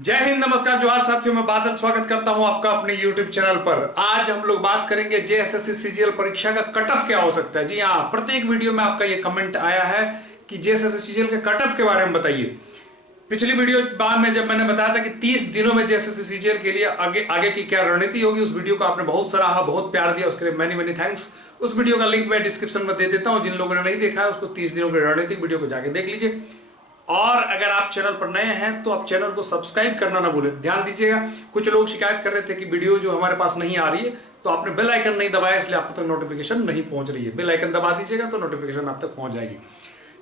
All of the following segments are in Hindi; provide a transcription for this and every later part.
जय हिंद, नमस्कार, जोहार साथियों। मैं बादल स्वागत करता हूं आपका अपने YouTube चैनल पर। आज हम लोग बात करेंगे जेएसएससी सीजीएल परीक्षा का कट ऑफ क्या हो सकता है। जी हाँ, प्रत्येक वीडियो में आपका ये कमेंट आया है कि जेएसएससी सीजीएल के कट ऑफ के बारे में बताइए। पिछली वीडियो बाद में जब मैंने बताया था कि 30 दिनों में जेएसएससी सीजीएल के लिए आगे की क्या रणनीति होगी, उस वीडियो को आपने बहुत सराहा, बहुत प्यार दिया, उसके लिए मैनी मैनी थैंक्स। उस वीडियो का लिंक मैं डिस्क्रिप्शन में दे देता हूं। जिन लोगों ने नहीं देखा है उसको 30 दिनों की रणनीतिक वीडियो को जाके देख लीजिए। और अगर आप चैनल पर नए हैं तो आप चैनल को सब्सक्राइब करना ना भूलें। ध्यान दीजिएगा, कुछ लोग शिकायत कर रहे थे कि वीडियो जो हमारे पास नहीं आ रही है, तो आपने बेल आइकन नहीं दबाया इसलिए आप तक नोटिफिकेशन नहीं पहुंच रही है। बेल आइकन दबा दीजिएगा तो नोटिफिकेशन आप तक पहुंच जाएगी।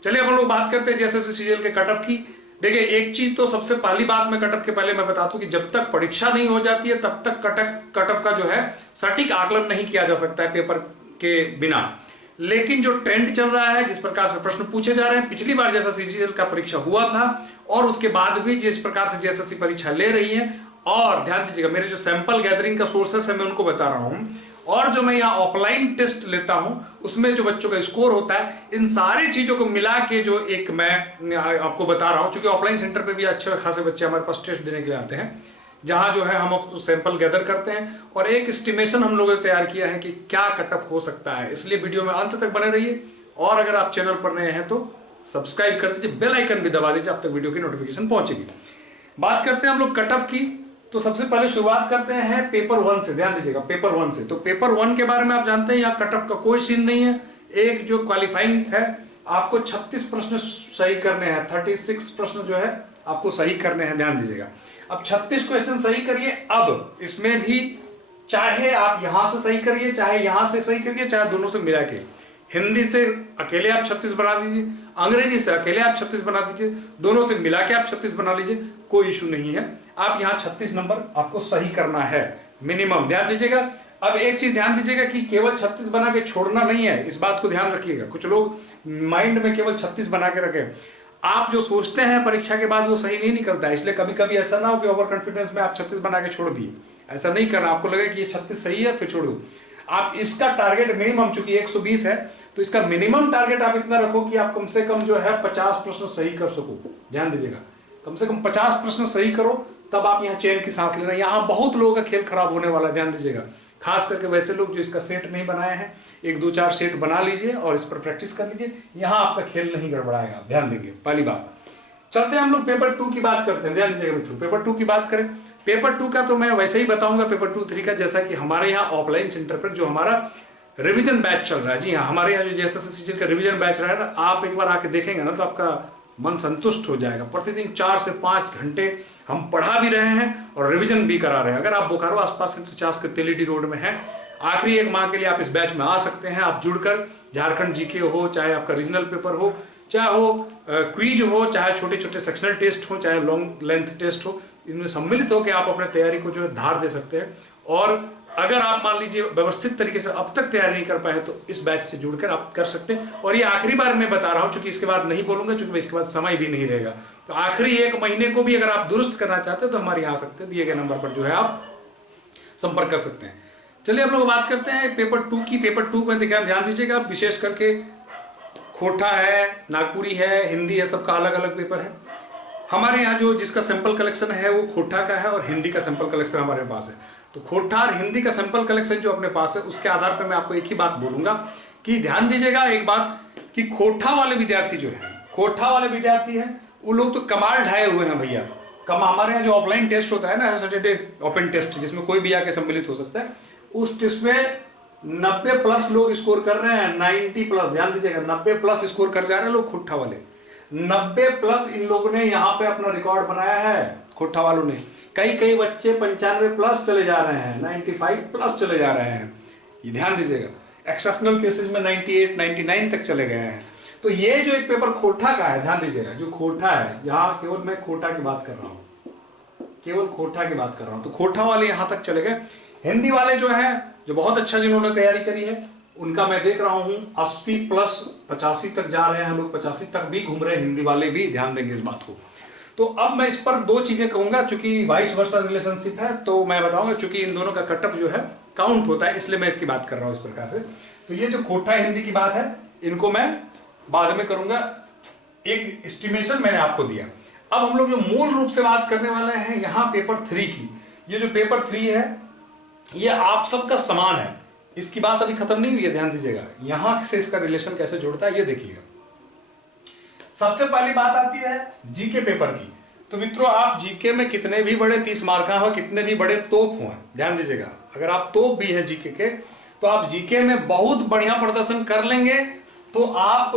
चलिए अब हम लोग बात करते हैं जेएसएससी सीजीएल के कट ऑफ की। देखिए, एक चीज तो सबसे पहली बात मैं कट ऑफ के पहले मैं बता दूं कि जब तक परीक्षा नहीं हो जाती है तब तक कट ऑफ का जो है सटीक आकलन नहीं किया जा सकता है पेपर के बिना। लेकिन जो ट्रेंड चल रहा है, जिस प्रकार से प्रश्न पूछे जा रहे हैं, पिछली बार जैसा सीजीएल का परीक्षा हुआ था और उसके बाद भी जिस प्रकार से जेएसएससी परीक्षा ले रही है, और ध्यान दीजिएगा मेरे जो सैंपल गैदरिंग का सोर्सेस है मैं उनको बता रहा हूं, और जो मैं यहाँ ऑफलाइन टेस्ट लेता हूं उसमें जो बच्चों का स्कोर होता है, इन सारी चीजों को मिला के जो एक मैं आपको बता रहा हूं। क्योंकि ऑफलाइन सेंटर पे भी अच्छे खासे बच्चे हमारे पास टेस्ट देने के लिए आते हैं, जहां जो है हम सैंपल गैदर करते हैं और एक एस्टिमेशन हम लोगों ने तैयार किया है कि क्या कट ऑफ हो सकता है। इसलिए वीडियो में अंत तक बने रहिए, और अगर आप चैनल पर नए हैं तो सब्सक्राइब कर दीजिए, बेल आइकन भी दबा दीजिए, अब तक वीडियो की नोटिफिकेशन पहुंचेगी। बात करते हैं हम लोग कट ऑफ की। तो सबसे पहले शुरुआत करते हैं पेपर 1 से। ध्यान दीजिएगा, पेपर 1 से। तो पेपर 1 के बारे में आप जानते हैं, यहाँ कट ऑफ का कोई सीन नहीं है। एक जो क्वालिफाइंग है, आपको 36 प्रश्न सही करने हैं, 36 प्रश्न जो है आपको सही करने हैं। ध्यान दीजिएगा, अब 36 क्वेश्चन सही करिए। अब इसमें भी चाहे आप यहां से सही करिए, चाहे यहां से सही करिए, चाहे दोनों से मिला के, हिंदी से अकेले आप 36 बना दीजिए, अंग्रेजी से अकेले आप 36 बना दीजिए, दोनों से मिला के आप 36 बना लीजिए, कोई इशू नहीं है। आप यहां 36 नंबर आपको सही करना है मिनिमम। ध्यान दीजिएगा, अब एक चीज ध्यान दीजिएगा कि केवल 36 बना के छोड़ना नहीं है, इस बात को ध्यान रखिएगा। कुछ लोग माइंड में केवल 36 बना के रखे, आप जो सोचते हैं परीक्षा के बाद वो सही नहीं निकलता है। इसलिए कभी कभी ऐसा ना हो कि ओवर कॉन्फिडेंस में आप 36 बना के छोड़ दिए, ऐसा नहीं करना। आपको लगे कि ये 36 सही है फिर छोड़ दो। आप इसका टारगेट मिनिमम, चूंकि 120 है तो इसका मिनिमम टारगेट आप इतना रखो कि आप कम से कम जो है 50 प्रश्न सही कर सको। ध्यान दीजिएगा, कम से कम 50 प्रश्न सही करो, तब आप यहाँ चैन की सांस लेना। यहाँ बहुत लोगों का खेल खराब होने वाला है, ध्यान दीजिएगा। खास करके वैसे लोग जो इसका सेट नहीं बनाए हैं, 1-2-4 सेट बना लीजिए और इस पर प्रैक्टिस कर लीजिए, यहाँ आपका खेल नहीं गड़बड़ाएगा। ध्यान देंगे, पहली बात। चलते हैं हम लोग पेपर 2 की बात करते हैं। ध्यान दीजिएगा मित्रों, पेपर 2 की बात करें। पेपर 2 का तो मैं वैसे ही बताऊंगा पेपर 2-3 का, जैसा कि हमारे यहाँ ऑफलाइन सेंटर पर जो हमारा रिवीजन बैच चल रहा है। जी हाँ, हमारे यहाँ जो जेएसएससी सीजीएल का रिवीजन बैच रहा है ना, आप एक बार आके देखेंगे ना तो आपका मन संतुष्ट हो जाएगा। प्रतिदिन 4 से 5 घंटे हम पढ़ा भी रहे हैं और रिवीजन भी करा रहे हैं। अगर आप बोकारो आसपास हैं तो 50 के तेलीडी रोड में है। आखिरी एक माह के लिए आप इस बैच में आ सकते हैं। आप जुड़कर झारखंड जीके हो, चाहे आपका रीजनल पेपर हो, चाहे वो क्विज हो, चाहे छोटे छोटे सेक्शनल टेस्ट हो, चाहे लॉन्ग लेंथ टेस्ट हो, इनमें सम्मिलित होकर आप अपने तैयारी को जो है धार दे सकते हैं। और अगर आप मान लीजिए व्यवस्थित तरीके से अब तक तैयारी नहीं कर पाए तो इस बैच से जुड़कर आप कर सकते हैं। और ये आखिरी बार मैं बता रहा हूं, चूंकि इसके बाद नहीं बोलूंगा, चूंकि इसके बाद समय भी नहीं रहेगा। तो आखिरी 1 महीने को भी अगर आप दुरुस्त करना चाहते हैं तो हमारे यहाँ आ सकते हैं, दिए गए नंबर पर जो है आप संपर्क कर सकते हैं। चलिए हम लोग बात करते हैं पेपर 2 की। पेपर 2 में ध्यान दीजिएगा, विशेष करके खोटा है, नागपुरी है, हिंदी है, सबका अलग अलग पेपर है। हमारे यहाँ जो जिसका सैंपल कलेक्शन है वो खोटा का है और हिंदी का सैंपल कलेक्शन हमारे पास है। तो खोटा और हिंदी का सैंपल कलेक्शन जो अपने पास है, उसके आधार पर मैं आपको एक ही बात बोलूंगा कि ध्यान दीजिएगा एक बात, कि खोटा वाले विद्यार्थी जो है, खोटा वाले विद्यार्थी है, वो लोग तो कमाल ढाए हुए हैं भैया। हमारे यहाँ जो ऑफलाइन टेस्ट होता है ना, सैटरडे ओपन टेस्ट, जिसमें कोई भी आके सम्मिलित हो सकता है, उस टेस्ट में 90+ लोग स्कोर कर रहे हैं, 90+। ध्यान दीजिएगा, 90+ स्कोर कर जा रहे हैं लोग खोटा वाले। 90+ इन लोगों ने यहाँ पे अपना रिकॉर्ड बनाया है, खोटा वालों ने। कई बच्चे 95+ चले जा रहे हैं, 95+ चले जा रहे हैं। ये ध्यान दीजिएगा, एक्सेप्शनल केसेस में 98-99 तक चले गए हैं। तो ये जो एक पेपर खोटा का है, ध्यान दीजिएगा, जो खोटा है, यहाँ केवल मैं खोटा की बात कर रहा हूँ, केवल खोटा की बात कर रहा हूँ। तो खोटा वाले यहाँ तक चले गए। हिंदी वाले जो है, जो बहुत अच्छा जिन्होंने तैयारी करी है, उनका मैं देख रहा हूं 80+ 85 तक जा रहे हैं लोग, 85 तक भी घूम रहे हैं हिंदी वाले भी। ध्यान देंगे इस बात को। तो अब मैं इस पर 2 चीजें कहूंगा, चूंकि वाइस वर्सा रिलेशनशिप है तो मैं बताऊंगा, चूंकि इन दोनों का कट ऑफ जो है काउंट होता है, इसलिए मैं इसकी बात कर रहा हूं इस प्रकार से। तो ये जो खोटा हिंदी की बात है, इनको मैं बाद में करूंगा। एक एस्टिमेशन मैंने आपको दिया। अब हम लोग जो मूल रूप से बात करने वाले हैं यहाँ पेपर 3 की। ये जो पेपर 3 है ये आप सबका समान है, इसकी बात अभी खत्म नहीं हुई है, ध्यान दीजिएगा। यहां से इसका रिलेशन कैसे जुड़ता है ये देखिएगा। सबसे पहली बात आती है जीके पेपर की। तो मित्रों, आप जीके में कितने भी बड़े 30 मार्का हो, कितने भी बड़े तोप हो, ध्यान दीजिएगा, अगर आप तोप भी हैं जीके के तो आप जीके में बहुत बढ़िया प्रदर्शन कर लेंगे तो आप,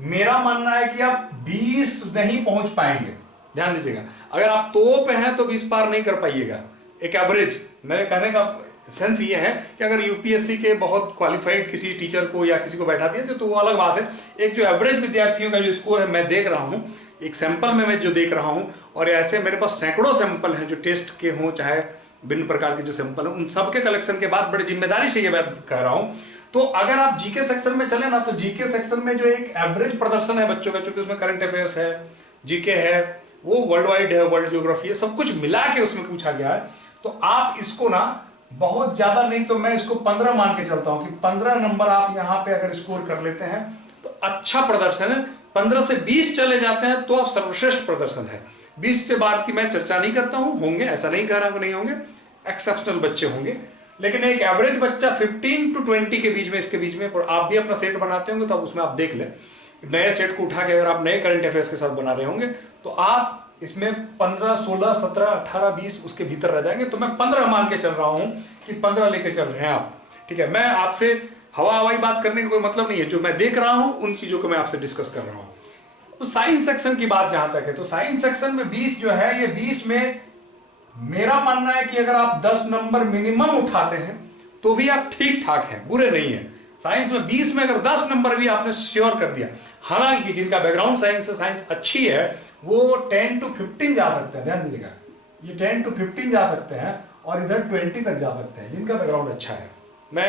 मेरा मानना है कि आप 20 नहीं पहुंच पाएंगे। ध्यान दीजिएगा, अगर आप तोप हैं तो 20 पार नहीं कर पाइएगा। एक एवरेज, मेरे कहने का सेंस ये है कि अगर यूपीएससी के बहुत क्वालिफाइड किसी टीचर को या किसी को बैठा दिया तो वो अलग बात है। एक जो एवरेज विद्यार्थियों का जो स्कोर है मैं देख रहा हूं, एक सैंपल में मैं जो देख रहा हूं, और ऐसे मेरे पास सैकड़ों सैंपल हैं जो टेस्ट के हों चाहे भिन्न प्रकार के जो सैंपल हैं, उन सबके कलेक्शन के बाद बड़ी जिम्मेदारी से ये मैं कह रहा हूं। तो अगर आप जीके सेक्शन में चले ना, तो जीके सेक्शन में जो एक एवरेज प्रदर्शन है बच्चों का, चूंकि उसमें करंट अफेयर्स है, जीके है, वो वर्ल्ड वाइड है, वर्ल्ड ज्योग्राफी है, सब कुछ मिला के उसमें पूछा गया है। तो आप इसको ना बहुत ज्यादा नहीं तो मैं इसको 15 मान के चलता हूं कि 15 नंबर आप यहां पे अगर स्कोर कर लेते हैं तो अच्छा प्रदर्शन है। 15 से 20 चले जाते हैं तो आप सर्वश्रेष्ठ प्रदर्शन है। 20 से बाद की मैं चर्चा नहीं करता हूं, होंगे, ऐसा नहीं कह रहा हूं नहीं होंगे, एक्सेप्शनल बच्चे होंगे, लेकिन एक एवरेज बच्चा 15 to 20 के बीच में, इसके बीच में, और आप भी अपना सेट बनाते होंगे तो आप उसमें आप देख लें, नए सेट को उठा के अगर आप नए करंट अफेयर्स के साथ बना रहे होंगे तो आप इसमें 15, 16, 17, 18, 20 उसके भीतर रह जाएंगे। तो मैं 15 मान के चल रहा हूं कि 15 लेके चल रहे हैं आप, ठीक है। मैं आपसे हवाई बात करने का कोई मतलब नहीं है, जो मैं देख रहा हूं उन चीजों को मैं आपसे डिस्कस कर रहा हूं। तो साइंस सेक्शन की बात जहां तक है, तो साइंस सेक्शन में 20 जो है, ये 20 में मेरा मानना है कि अगर आप 10 नंबर मिनिमम उठाते हैं तो भी आप ठीक ठाक हैं, बुरे नहीं है। साइंस में 20 में अगर 10 नंबर भी आपने श्योर कर दिया, हालांकि जिनका बैकग्राउंड साइंस से साइंस अच्छी है वो 10 to 15 जा सकते हैं, ध्यान दीजिएगा, ये 10 to 15 जा सकते हैं और इधर 20 तक जा सकते हैं जिनका बैकग्राउंड अच्छा है। मैं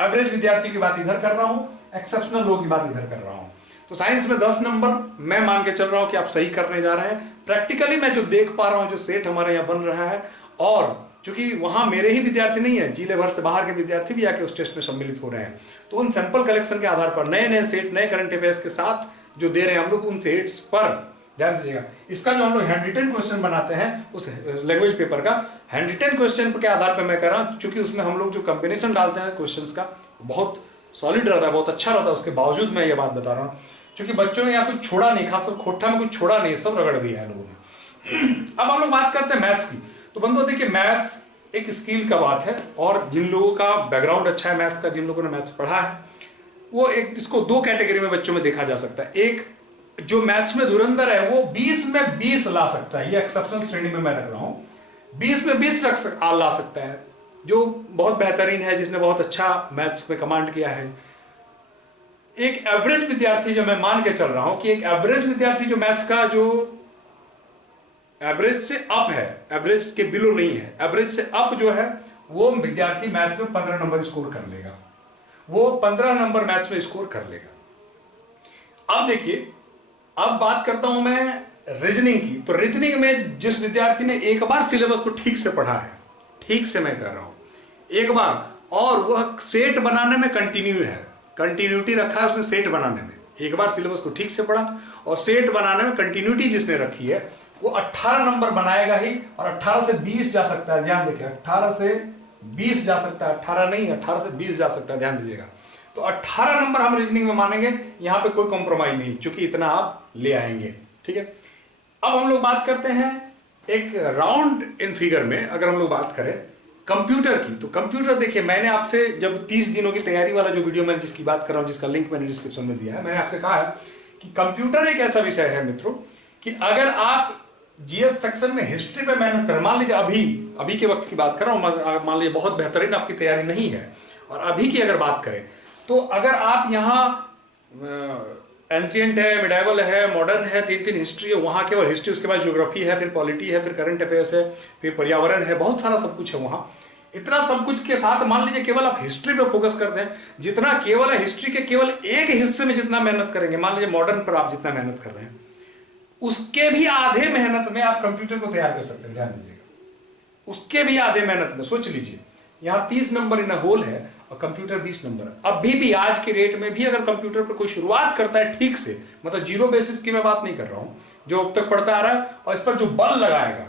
एवरेज विद्यार्थी की बात इधर कर रहा हूं, एक्सेप्शनल लोगों की बात इधर कर रहा हूं। तो साइंस में 10 नंबर मैं मान के चल रहा हूं कि आप सही करने जा रहे हैं। प्रैक्टिकली मैं जो देख पा रहा हूं, जो सेट हमारे यहाँ बन रहा है, और क्योंकि वहां मेरे ही विद्यार्थी नहीं है, जिले भर से बाहर के विद्यार्थी भी आके उस टेस्ट में सम्मिलित हो रहे हैं, तो उन सैंपल कलेक्शन के आधार पर नए नए सेट, नए करंट अफेयर्स के साथ जो दे रहे हैं हम लोग, उन सेट्स पर ध्यान दीजिएगा। इसका जो हम लोग हैंड रिटन क्वेश्चन बनाते हैं उस लैंग्वेज पेपर का हैंड रिटन क्वेश्चन के आधार पर मैं कह रहा हूं, क्योंकि उसमें हम लोग जो कॉम्बिनेशन डालते हैं क्वेश्चंस का बहुत सॉलिड रहता है, बहुत अच्छा रहता है। उसके बावजूद मैं ये बात बता रहा हूं क्योंकि बच्चों ने यहाँ कुछ छोड़ा नहीं, खासकर खोटा में कुछ छोड़ा नहीं, सब रगड़ दिया है लोगों ने। अब हम लोग बात करते हैं मैथ्स की। तो बंधुओं देखिए, मैथ्स एक स्किल का बात है, और जिन लोगों का बैकग्राउंड अच्छा है मैथ्स का, जिन लोगों ने मैथ्स पढ़ा है, वो एक, इसको दो कैटेगरी में बच्चों में देखा जा सकता है। एक जो मैथ्स में धुरंधर है वो 20 में 20 ला सकता है, ये एक्सेप्शनल श्रेणी में मैं रख रहा हूं, 20 में 20 ला सकता है, जो बहुत बेहतरीन है, जिसने बहुत अच्छा मैथ्स में कमांड किया है। एक एवरेज विद्यार्थी जो मैं मान के चल रहा हूं कि एक एवरेज विद्यार्थी जो मैथ्स का जो एवरेज से अप है, एवरेज के बिलो नहीं है, एवरेज से अप जो है, वो विद्यार्थी मैथ्स में 15 नंबर स्कोर कर लेगा, वो 15 नंबर मैथ्स में स्कोर कर लेगा। अब देखिए, अब बात करता हूं मैं रीजनिंग की। तो रीजनिंग में जिस विद्यार्थी ने एक बार सिलेबस को ठीक से पढ़ा है, ठीक से मैं कह रहा हूं, एक बार, और वह सेट बनाने में कंटिन्यू है, कंटिन्यूटी रखा है उसने सेट बनाने में, एक बार सिलेबस को ठीक से पढ़ा और सेट बनाने में कंटिन्यूटी जिसने रखी है, वो 18 नंबर बनाएगा ही, और 18 से 20 जा सकता है। ध्यान देखिए, 18 से 20 जा सकता है, 18 नहीं, 18 से 20 जा सकता है, ध्यान दीजिएगा। तो 18 नंबर हम रीजनिंग में मानेंगे, यहां पे कोई कॉम्प्रोमाइज नहीं, क्योंकि इतना आप ले आएंगे, ठीक है। अब हम लोग बात करते हैं एक राउंड इन फिगर में, अगर हम लोग बात करें कंप्यूटर की। तो कंप्यूटर देखिए, मैंने आपसे जब 30 दिनों की तैयारी वाला जो वीडियो मैं जिसकी बात कर रहा हूं, जिसका लिंक मैंने डिस्क्रिप्शन में दिया है, मैंने आपसे कहा है कि कंप्यूटर एक ऐसा विषय है मित्रों कि अगर आप जीएस सेक्शन में हिस्ट्री पे मेहनत करें, मान लीजिए अभी के वक्त की बात कर रहा हूं, मान लीजिए बहुत बेहतरीन आपकी तैयारी नहीं है, और अभी की अगर बात करें तो अगर आप यहाँ एंशिएंट है, मिडाइवल है, मॉडर्न है, 3 हिस्ट्री है, वहां केवल हिस्ट्री, उसके बाद ज्योग्राफी है, फिर पॉलिटी है, फिर करंट अफेयर्स है, फिर पर्यावरण है, बहुत सारा सब कुछ है वहां। इतना सब कुछ के साथ मान लीजिए केवल आप हिस्ट्री पे फोकस करते हैं, जितना केवल है हिस्ट्री के केवल एक हिस्से में जितना मेहनत करेंगे, मान लीजिए मॉडर्न पर आप जितना मेहनत कर रहे हैं, उसके भी आधे मेहनत में आप कंप्यूटर को तैयार कर सकते हैं। ध्यान दीजिएगा, उसके भी आधे मेहनत में, सोच लीजिए, यहां 30 नंबर इन होल है, और कंप्यूटर 20 नंबर। अभी भी आज के डेट में भी अगर कंप्यूटर पर कोई शुरुआत करता है ठीक से, मतलब जीरो बेसिस की मैं बात नहीं कर रहा हूं, जो अब तक पढ़ता आ रहा है और इस पर जो बल लगाएगा,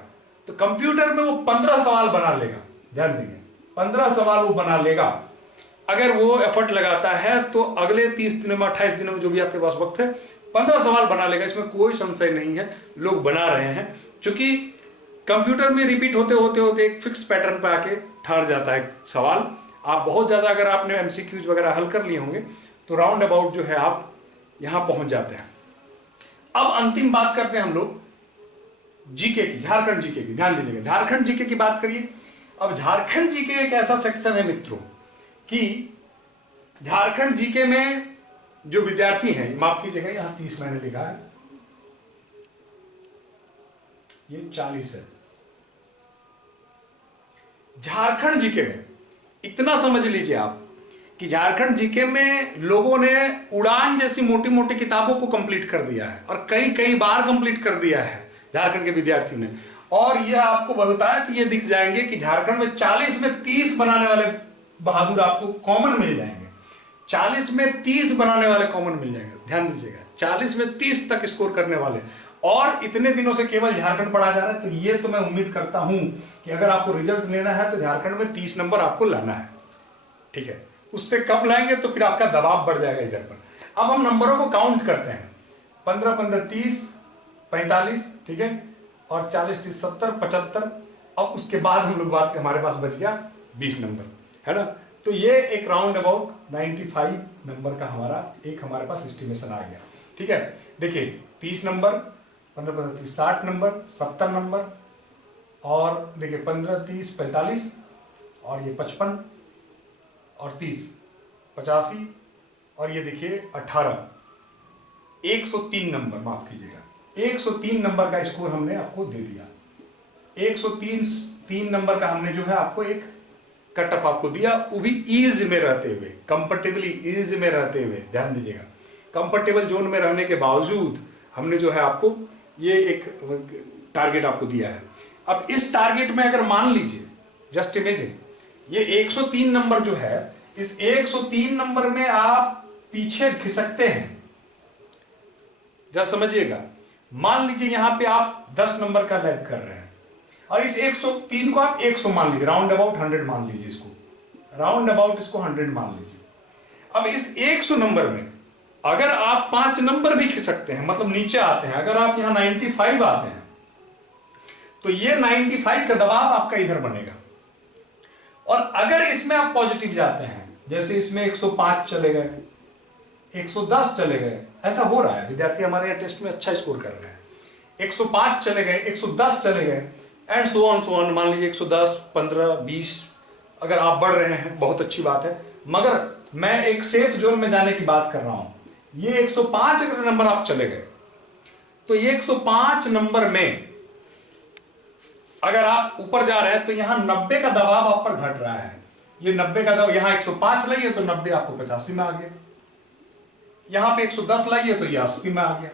तो कंप्यूटर में वो 15 सवाल बना लेगा। ध्यान देंगे, 15 सवाल वो बना लेगा। अगर वो एफर्ट लगाता है तो अगले 30 दिनों में, 28 दिनों में, जो भी आपके पास वक्त है, 15 सवाल बना लेगा। इसमें कोई संशय नहीं है, लोग बना रहे हैं। क्योंकि कंप्यूटर में रिपीट होते होते होते एक फिक्स पैटर्न पे आके ठहर जाता है सवाल। आप बहुत ज्यादा अगर आपने एमसीक्यूज वगैरह हल कर लिए होंगे तो राउंड अबाउट जो है आप यहां पहुंच जाते हैं। अब अंतिम बात करते हैं हम लोग जीके की, झारखंड जीके की। ध्यान दीजिएगा, झारखंड जीके की बात करिए। अब झारखंड जीके एक ऐसा सेक्शन है मित्रों कि झारखंड जीके में जो विद्यार्थी हैं, माफ कीजिएगा यहां 30 मैंने लिखा है, ये 40 है। झारखंड जीके में इतना समझ लीजिए आप कि झारखंड जीके में लोगों ने उड़ान जैसी मोटी मोटी किताबों को कंप्लीट कर दिया है और कई कई बार कंप्लीट कर दिया है झारखंड के विद्यार्थियों ने। और यह आपको बताया कि ये दिख जाएंगे कि झारखंड में 40 में 30 बनाने वाले बहादुर आपको कॉमन मिल जाएंगे। 40 में 30 बनाने वाले कॉमन मिल जाएंगे। ध्यान दीजिएगा, 40 में 30 तक स्कोर करने वाले, और इतने दिनों से केवल झारखंड पढ़ा जा रहा है। तो ये तो मैं उम्मीद करता हूं कि अगर आपको रिजल्ट लेना है तो झारखंड में 30 नंबर आपको लाना है। ठीक है, उससे कम लाएंगे तो फिर आपका दबाव बढ़ जाएगा इधर पर। अब हम नंबरों को काउंट करते हैं, 15 15 30 45, ठीक है, और 40 30 70 75। अब उसके बाद हम लोग बात, हमारे पास बच गया 20 नंबर, है ना। तो ये एक राउंड अबाउट 95 नंबर का हमारे पास एस्टिमेशन आ गया। ठीक है, देखिए 30 नंबर, 15 15 30 60 नंबर, 70 नंबर, और देखिए 15 30 45, और ये 55 और 30 85, और ये देखिए 18 103 नंबर, माफ कीजिएगा 103 नंबर का स्कोर हमने आपको दे दिया। 103 नंबर का हमने जो है आपको एक कट ऑफ आपको दिया, वो भी ईज में रहते हुए, कंफर्टेबली ईज में रहते हुए। ध्यान दीजिएगा, कंफर्टेबल जोन में रहने के बावजूद हमने जो है आपको ये एक टारगेट आपको दिया है। अब इस टारगेट में अगर मान लीजिए, जस्ट इमेजिन, ये 103 नंबर जो है, इस 103 नंबर में आप पीछे खिसकते हैं। जरा समझिएगा, मान लीजिए यहां पे आप 10 नंबर का लैग कर रहे हैं और इस 103 को आप 100 मान लीजिए, राउंड अबाउट 100 मान लीजिए, इसको राउंड अबाउट इसको 100 मान लीजिए। अब इस 100 नंबर में अगर आप 5 नंबर भी खिसकते हैं, मतलब नीचे आते हैं, अगर आप यहां 95 आते हैं, तो ये 95 का दबाव आपका इधर बनेगा। और अगर इसमें आप पॉजिटिव जाते हैं, जैसे इसमें 105 चले गए, 110 चले गए, ऐसा हो रहा है, विद्यार्थी हमारे यहाँ टेस्ट में अच्छा स्कोर कर रहे हैं, 105 चले गए, 110 चले गए, एंड सो ऑन, मान लीजिए 110 15 20 अगर आप बढ़ रहे हैं, बहुत अच्छी बात है। मगर मैं एक सेफ जोन में जाने की बात कर रहा हूं। ये 105 अगर नंबर आप चले गए, तो ये 105 नंबर में अगर आप ऊपर जा रहे हैं तो यहां 90 का दबाव आप पर घट रहा है। ये 90 का दबाव, यहां 105 लाइए तो 90 आपको 85 में आ गया, यहां पे 110 लाइए तो ये 80 में आ गया,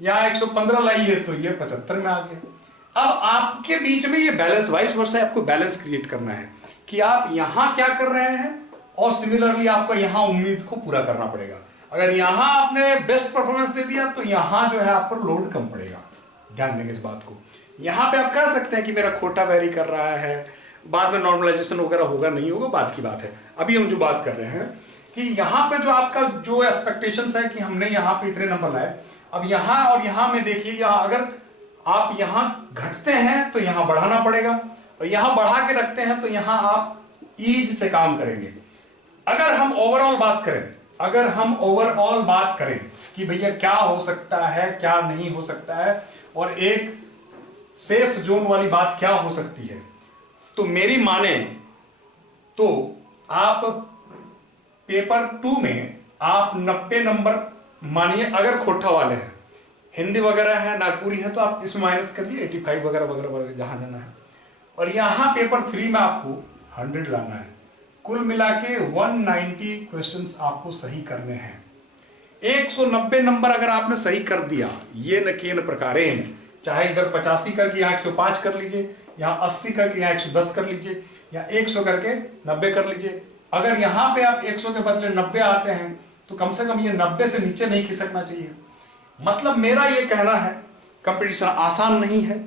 यहां 115 लाइए तो ये 75 में आ गया। अब आपके बीच में ये बैलेंस, वाइस वर्सा, आपको बैलेंस क्रिएट करना है कि आप यहां क्या कर रहे हैं और सिमिलरली आपको यहां उम्मीद को पूरा करना पड़ेगा। अगर यहां आपने बेस्ट परफॉर्मेंस दे दिया तो यहां जो है आप पर लोड कम पड़ेगा। ध्यान देंगे इस बात को। यहां पे आप कह सकते हैं कि मेरा खोटा वेरी कर रहा है, बाद में नॉर्मलाइजेशन वगैरह होगा नहीं होगा बात की बात है। अभी हम जो बात कर रहे हैं कि यहां पे जो आपका जो एक्सपेक्टेशंस है कि हमने यहां पे इतने नंबर लाए, अब यहां और यहां में देखिए, यहां अगर आप यहां घटते हैं तो यहां बढ़ाना पड़ेगा, और यहां बढ़ा के रखते हैं तो यहां आप ईज से काम करेंगे। अगर हम ओवरऑल बात करें कि भैया क्या हो सकता है, क्या नहीं हो सकता है, और एक सेफ जोन वाली बात क्या हो सकती है, तो मेरी माने तो आप पेपर 2 में आप 90 नंबर मानिए, अगर खोटा वाले हैं, हिंदी वगैरह है, नागपुरी है, तो आप इसमें माइनस करिए 85 वगैरह वगैरह वगैरह जहां जाना है, और यहां पेपर 3 में आपको 100 लाना है। कुल मिला के 190 क्वेश्चंस आपको सही करने हैं। 190 नंबर अगर आपने सही कर दिया, ये न केन प्रकारेण, चाहे इधर 85 करके यहाँ 105 कर लीजिए, यहाँ 80 करके यहाँ 110 कर लीजिए, या 100 करके 90 कर लीजिए, अगर यहां पे आप 100 के बदले 90 आते हैं तो कम से कम ये 90 से नीचे नहीं खिसकना चाहिए। मतलब मेरा ये कहना है कंपटीशन आसान नहीं है।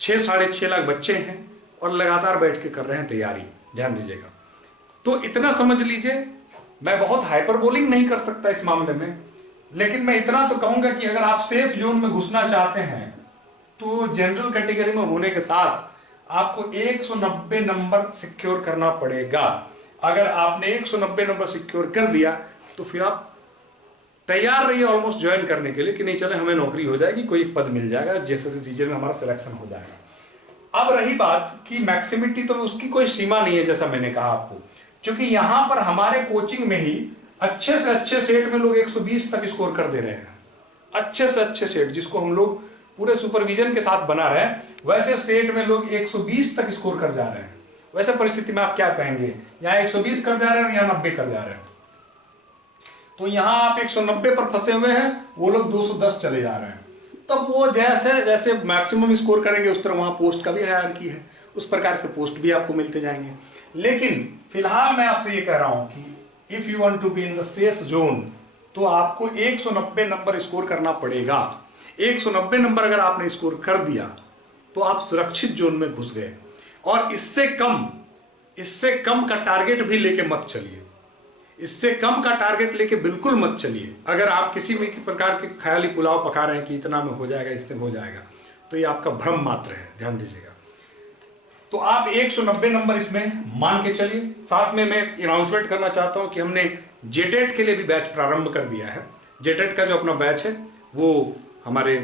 6-6.5 लाख बच्चे हैं और लगातार बैठ के कर रहे हैं तैयारी, ध्यान दीजिएगा। तो इतना समझ लीजिए, मैं बहुत हाइपरबोलिंग नहीं कर सकता इस मामले में, लेकिन मैं इतना तो कहूंगा कि अगर आप सेफ जोन में घुसना चाहते हैं तो जनरल कैटेगरी में होने के साथ आपको 190 नंबर सिक्योर करना पड़ेगा। अगर आपने 190 नंबर सिक्योर कर दिया तो फिर आप तैयार रहिए ऑलमोस्ट ज्वाइन करने के लिए कि नहीं चले हमें नौकरी हो जाएगी, कोई एक पद मिल जाएगा, जेएसएससी सीजीएल में हमारा सिलेक्शन हो जाएगा। अब रही बात कि मैक्सिमिटी, तो उसकी कोई सीमा नहीं है जैसा मैंने कहा आपको, क्योंकि यहां पर हमारे कोचिंग में ही अच्छे से अच्छे सेट में लोग 120 तक स्कोर कर दे रहे हैं। अच्छे से अच्छे सेट जिसको हम लोग पूरे सुपरविजन के साथ बना रहे हैं, वैसे स्टेट में लोग 120 तक स्कोर कर जा रहे हैं। वैसे परिस्थिति में आप क्या कहेंगे, यहाँ 120 कर जा रहे हैं और यहाँ 90 कर जा रहे हैं। तो यहाँ आप 190 पर फंसे हुए हैं, वो लोग 210 चले जा रहे हैं। तब वो जैसे जैसे मैक्सिमम स्कोर करेंगे उस तरह वहाँ पोस्ट का भी हायरार्की है, उस प्रकार से पोस्ट भी आपको मिलते जाएंगे। लेकिन फिलहाल मैं आपसे ये कह रहा हूँ कि if you want to be in the safe zone तो आपको 190 नंबर स्कोर करना पड़ेगा। 190 नंबर अगर आपने स्कोर कर दिया तो आप सुरक्षित जोन में घुस गए। और इससे कम का टारगेट भी लेके मत चलिए, इससे कम का टारगेट लेके बिल्कुल मत चलिए। अगर आप किसी भी प्रकार के ख्याली पुलाव पका रहे हैं कि इतना में हो जाएगा, इससे हो जाएगा, तो ये आपका भ्रम मात्र है, ध्यान दीजिएगा। तो आप 190 नंबर इसमें मान के चलिए। साथ में मैं अनाउंसमेंट करना चाहता हूं कि हमने जेटेट के लिए भी बैच प्रारंभ कर दिया है। जेटेट का जो अपना बैच है वो हमारे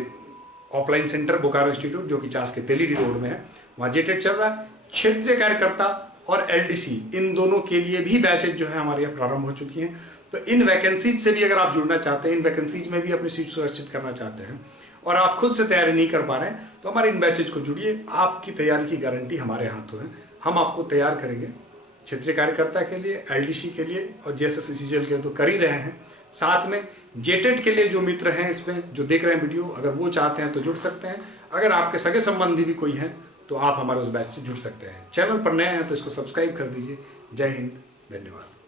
ऑफलाइन सेंटर बोकारो इंस्टीट्यूट जो कि चास के तेलीडी रोड में है, वहाँ जेटेट चल रहा है। क्षेत्रीय कार्यकर्ता और एलडीसी इन दोनों के लिए भी बैचेज जो है हमारे यहाँ प्रारंभ हो चुकी हैं। तो इन वैकेंसीज से भी अगर आप जुड़ना चाहते हैं, इन वैकेंसीज में भी अपनी सीट सुरक्षित करना चाहते हैं और आप खुद से तैयारी नहीं कर पा रहे हैं, तो हमारे इन बैचेज को जुड़िए। आपकी तैयारी की गारंटी हमारे हाथों है, हम आपको तैयार करेंगे। क्षेत्रीय कार्यकर्ता के लिए, एलडीसी के लिए और जेएसएससी सीजीएल के लिए तो कर ही रहे हैं। साथ में जेटेट के लिए जो मित्र हैं इसमें जो देख रहे हैं वीडियो, अगर वो चाहते हैं तो जुड़ सकते हैं। अगर आपके सगे संबंधी भी कोई हैं तो आप हमारे उस बैच से जुड़ सकते हैं। चैनल पर नए हैं तो इसको सब्सक्राइब कर दीजिए। जय हिंद, धन्यवाद।